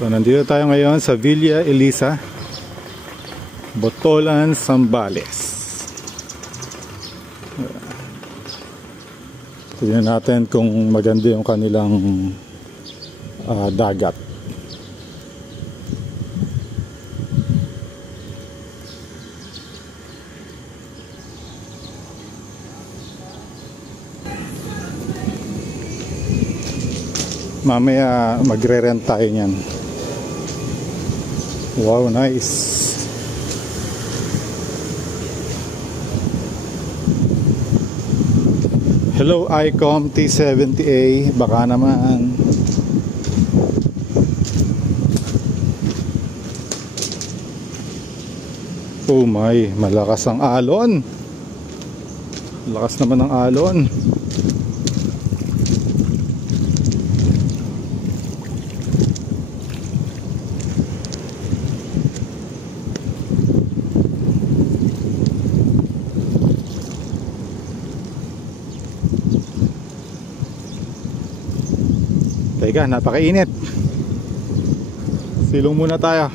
So nandito tayo ngayon sa Villa Elisa, Botolan, Zambales. Tignan natin kung maganda yung kanilang dagat. Mamaya magre-rent tayo niyan. Wow, nice. Hello ICOM T70A, baka naman. Oh my, malakas ang alon. Lakas naman ang alon. Teka, napakainit. Silong muna tayo.